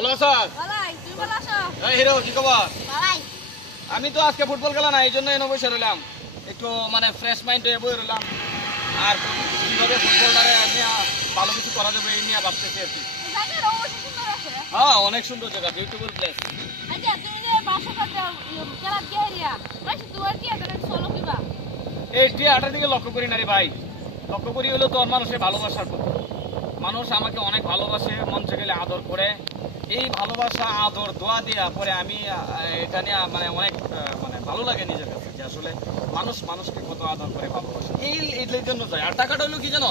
ভালো আছো? এই হিরো কি খবর? আমি তো আজকে ফুটবল খেলা না এই জন্য এনে বসে রইলাম। একটু মানে ফ্রেশ মাইন্ড হয়ে বই রইলাম। আর কীভাবে ফুটবলটারে আমি ভালো কিছু করা যাবে এই নিয়ে ভাবতেছি আর কি। হ্যাঁ অনেক সুন্দর জায়গা বিউটিফুল প্লেস আচ্ছা চলো কিবা। এই টিয়াটার দিকে লক্ষ্য করি না রে ভাই। লক্ষ্য করি হলো তোর মানুষের ভালোবাসার প্রতি। মানুষ আমাকে অনেক ভালোবাসে মঞ্চে গেলে আদর করে। এই ভালোবাসা, আদর, দোয়া দিয়া পরে আমি এটা নিয়ে মানে অনেক মানে ভালো লাগে নিজের কাছে যে আসলে মানুষ মানুষকে কত আদর করে ভালোবাসে। এই এই জন্য যায়। আর টাকাটা হলো কি জানো?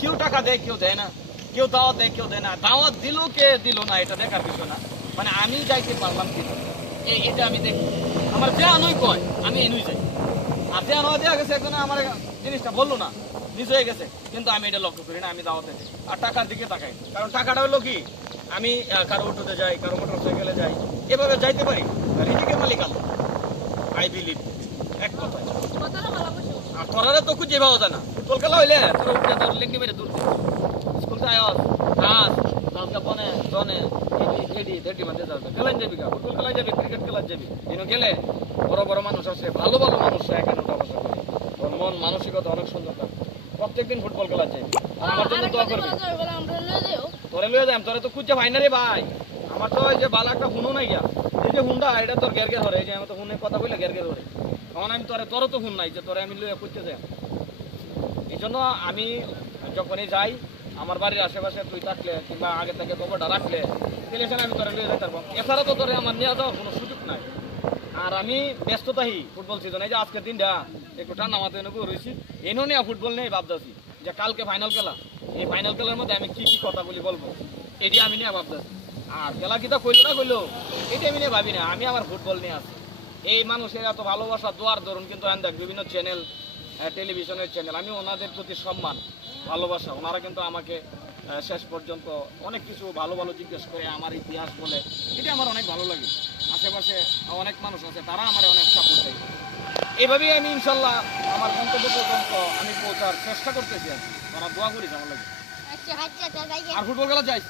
কেউ টাকা দেয়, কেউ দেয় না। কেউ দাওয়াত দেয়, কেউ দেয় না। দাওয়াত দিল কে দিল না, এটা দেখার বিষয় না। মানে আমি যাইতে পারলাম কি এই এটা আমি দেখি। আমার যে আনুই কয়, আমি এনুই যাই। আর যে আনোয়া দেওয়া গেছে এখন আমার জিনিসটা বলল না নিজ হয়ে গেছে। কিন্তু আমি এটা লক্ষ্য করি না, আমি দাওয়াতে। আর টাকার দিকে তাকাই। কারণ টাকাটা হলো কি? আমি কারও অটোতে যাই, কারও মোটর সাইকেলে যাই, এভাবে যাইতে পারি? রিজিকের মালিক আল্লাহ আই বিলিভ এক ভালো আর তোরারে তো খুঁজে পাওয়া যায় না। খেলা হইলে তোর উঠে তোর মেরে দূর স্কুল থেকে আয়াস বনে, জনে যাবে যাবি ক্রিকেট যাবি। এনে গেলে বড় বড় মানুষ আছে ভালো ভালো মানুষ এখানে মন, মানসিকতা অনেক সুন্দর প্রত্যেকদিন ফুটবল খেলা চাই আর আমার জন্য দোয়া করবি। তোরে লয়ে যাম তোরে তো খুঁজে পাই না রে ভাই। আমার তো ওই যে বালা একটা হুনো নাই গিয়া। এই যে হুন্ডা এটা তোর গের গের ধরে। এই যে আমি তো হুনের কথা বললে গের গের ধরে। তখন আমি তোরে তোরও তো হুন নাই যে তোরে আমি লয়ে খুঁজতে যাই। এই জন্য আমি যখনই যাই আমার বাড়ির আশেপাশে তুই থাকলে কিংবা আগে থেকে খবরটা রাখলে তাহলে আমি তোরে লয়ে যেতে পারব এছাড়া তো তোরে আমার নিয়ে যাওয়ার কোনো সুযোগ নাই। আর আমি ব্যস্ততাই ফুটবল সিজন এই যে আজকের দিনটা, একটু ঠান্ডা মাথায় এনেও রয়েছি এনেও নিয়ে ফুটবল নেই ভাবতেছি যে কালকে ফাইনাল খেলা। এই ফাইনাল খেলার মধ্যে আমি কি কি কথা বলি বলব? এটি আমি নিয়ে ভাবতেছি। আর খেলা কিতা কইলো না কইলো এটা আমি নিয়ে ভাবি না। আমি আমার ফুটবল নিয়ে আছি। এই মানুষের এত ভালোবাসা, দোয়ার ধরুন কিন্তু আমি দেখ, বিভিন্ন চ্যানেল টেলিভিশনের চ্যানেল আমি ওনাদের প্রতি সম্মান, ভালোবাসা। ওনারা কিন্তু আমাকে শেষ পর্যন্ত অনেক কিছু ভালো ভালো জিজ্ঞেস করে, আমার ইতিহাস বলে। এটা আমার অনেক ভালো লাগে। আশেপাশে অনেক মানুষ আছে তারা আমার অনেক সাপোর্ট দেয়। এইভাবেই আমি ইনশাল্লাহ আমার গন্তব্য পর্যন্ত আমি পৌঁছার চেষ্টা করতেছি আর কি। তারা দোয়া করিস আমার লাগে। আচ্ছা আচ্ছা আচ্ছা আর ফুটবল খেলা যাই।